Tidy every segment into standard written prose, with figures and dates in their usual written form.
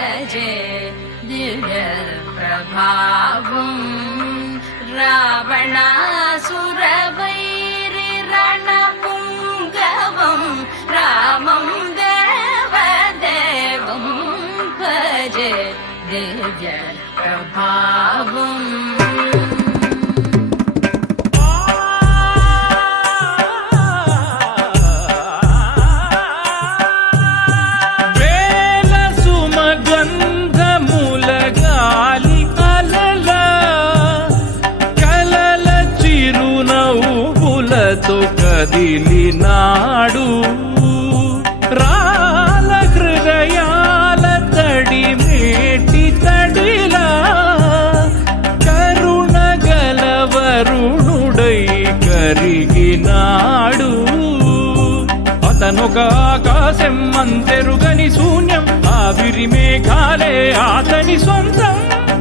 భజే దివ్య ప్రభావం రావణాసురవైరి రణపుంగవం రామం దేవదేవం భజే దివ్య ప్రభావం కదిలినాడు రాల హృదయాల తడి మేటి తడిలా కరుణ గలవరుణుడై కరిగినాడు. అతనొక ఆకాశం అంతెరుగని శూన్యం, ఆవిరి మేఘాలే అతని సొంతం.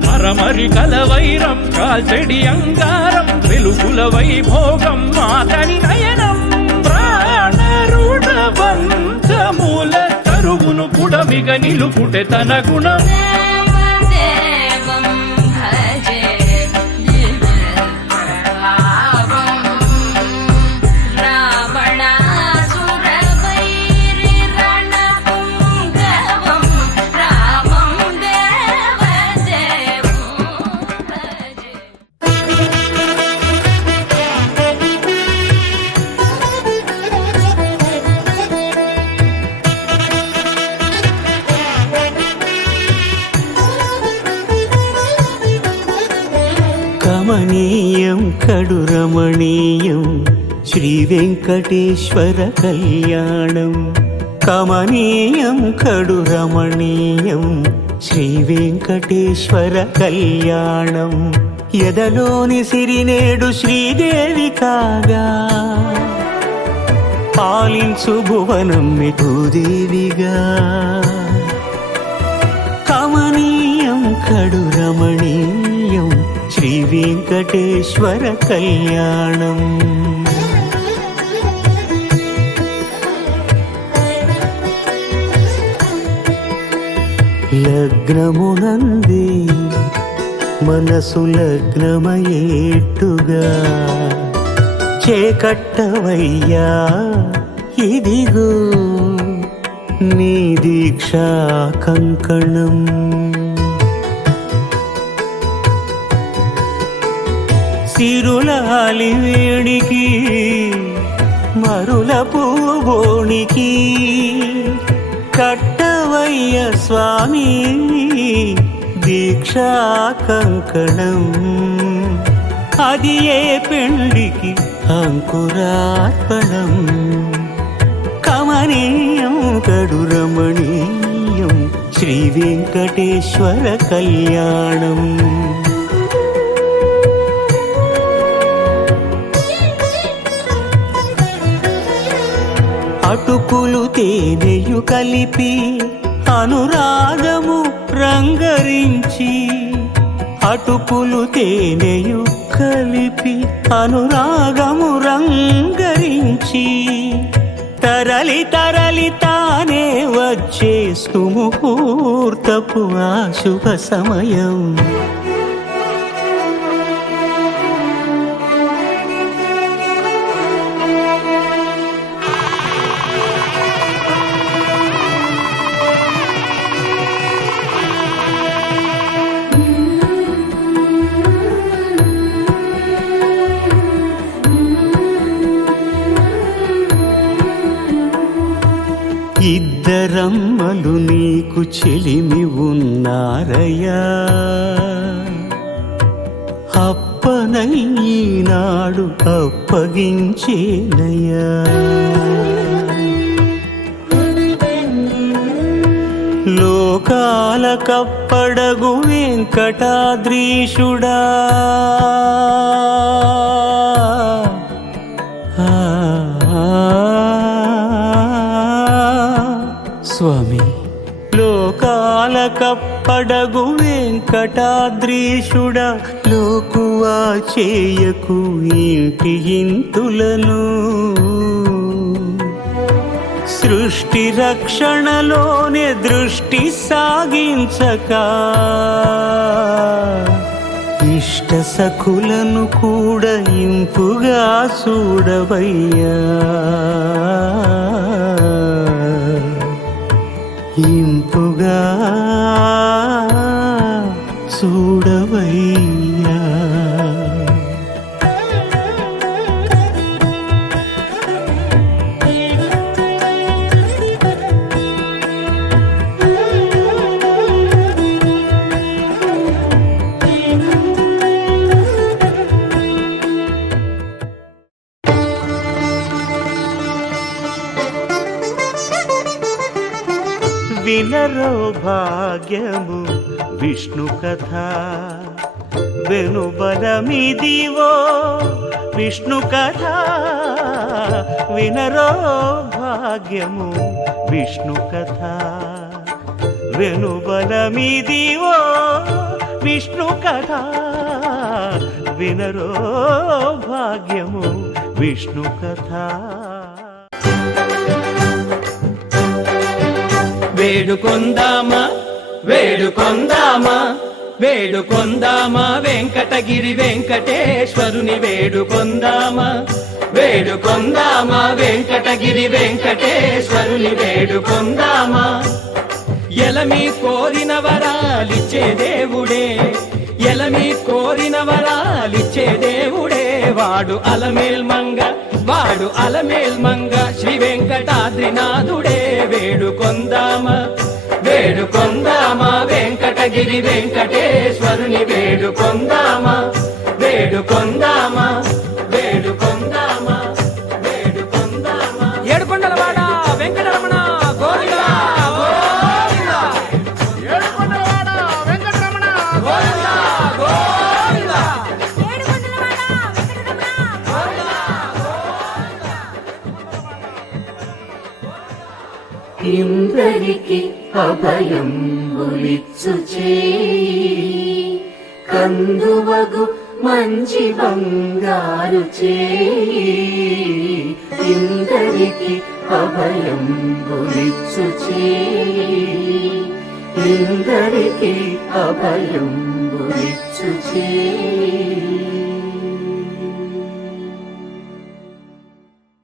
మరమరి కలవైరం కాల్చెడి అంగారం, వెలుగుల వైభోగం అతని నయనం. ప్రాణరుడవంతముల కరువును పుడమిగ నిలుపుటె తన గుణం. కమనీయం కడురమణీయం శ్రీ వెంకటేశ్వర కళ్యాణం. కమనీయం కడురమణీయం శ్రీ వెంకటేశ్వర కళ్యాణం. ఎదలోని సిరినేడు శ్రీదేవి కాగా పాలించు భువనం భూదేవిగా. కమనీయం కడురమణీయం శ్రీ వెంకటేశ్వర కళ్యాణం. లగ్నమునందే మనసు లగ్నమయేట్టుగా చేకట్టవయ్యా ఇదిగో నీ దీక్షా కంకణం. సిరులాలి వేణికి మరుల పూబోణికి కట్టవయ్య స్వామి దీక్షా కంకణం. అది ఏ పెండికి అంకురార్పణం. కమనీయం కడురమణీయం శ్రీ వెంకటేశ్వర కళ్యాణం. అటుకులు తేనెయు కలిపి అనురాగము రంగరించి. అటుకులు తేనెయు కలిపి అనురాగము రంగరించి. తరలి తరలి తానే వచ్చే సుముహూర్తపు ఆ శుభ సమయం. ఇద్దరమ్మలు నీకు చెలిమి ఉన్నారయ్యా. అప్పనయ్యనాడు అప్పగించేనయ్యా. లోకాల కప్పడగు వెంకటాద్రీషుడా స్వామి. లోకాల కప్పడగు వెంకటాద్రీషుడా లోకువా చేయకు ఇంటి ఇంతులను. సృష్టి రక్షణలోనే దృష్టి సాగించక ఇష్ట సఖులను కూడా ఇంపుగా చూడవయ్యా, ఇంపుగా చూడవయ్యా. వినరో భాగ్యము విష్ణు కథ, వెనుబలమిదివో విష్ణు కథ. వినరో భాగ్యము విష్ణు కథ, వెనుబలమిదివో విష్ణు కథ. వినరో భాగ్యము విష్ణు కథ. వేడుకొందామా వేడుకొందామా వేడుకొందామా వెంకటగిరి వెంకటేశ్వరుని వేడుకొందామా, వేడుకొందామా వెంకటగిరి వెంకటేశ్వరుని వేడుకొందామా. ఎలమి కోరిన వరాలిచ్చే దేవుడే, ఎలమి కోరిన వరాలిచ్చే దేవుడే, వాడు అలమేల్మంగ, వాడు అలమేల్మంగ శ్రీ వెంకటాద్రినాథుడే. వేడుకొందామా వేడుకొందామా వెంకటగిరి వెంకటేశ్వరుని వేడుకొందామా, వేడుకొందామా వేడుకొందామా వేడుకొందామా. ఏడుకొండలవాడ వెంకటరమణ గోవిందా గోవిందా, ఏడుకొండలవాడ వెంకటరమణ గోవిందా గోవిందా, ఏడుకొండలవాడ వెంకటరమణ గోవిందా గోవిందా. ఇంద్రునికి అభయం ఉలిచ్చు చేయి, కందువగు మంచి బంగారు చేయి. ఇంద్రునికి అభయం ఉలిచ్చు చేయి, ఇంద్రునికి అభయం ఉలిచ్చు చేయి.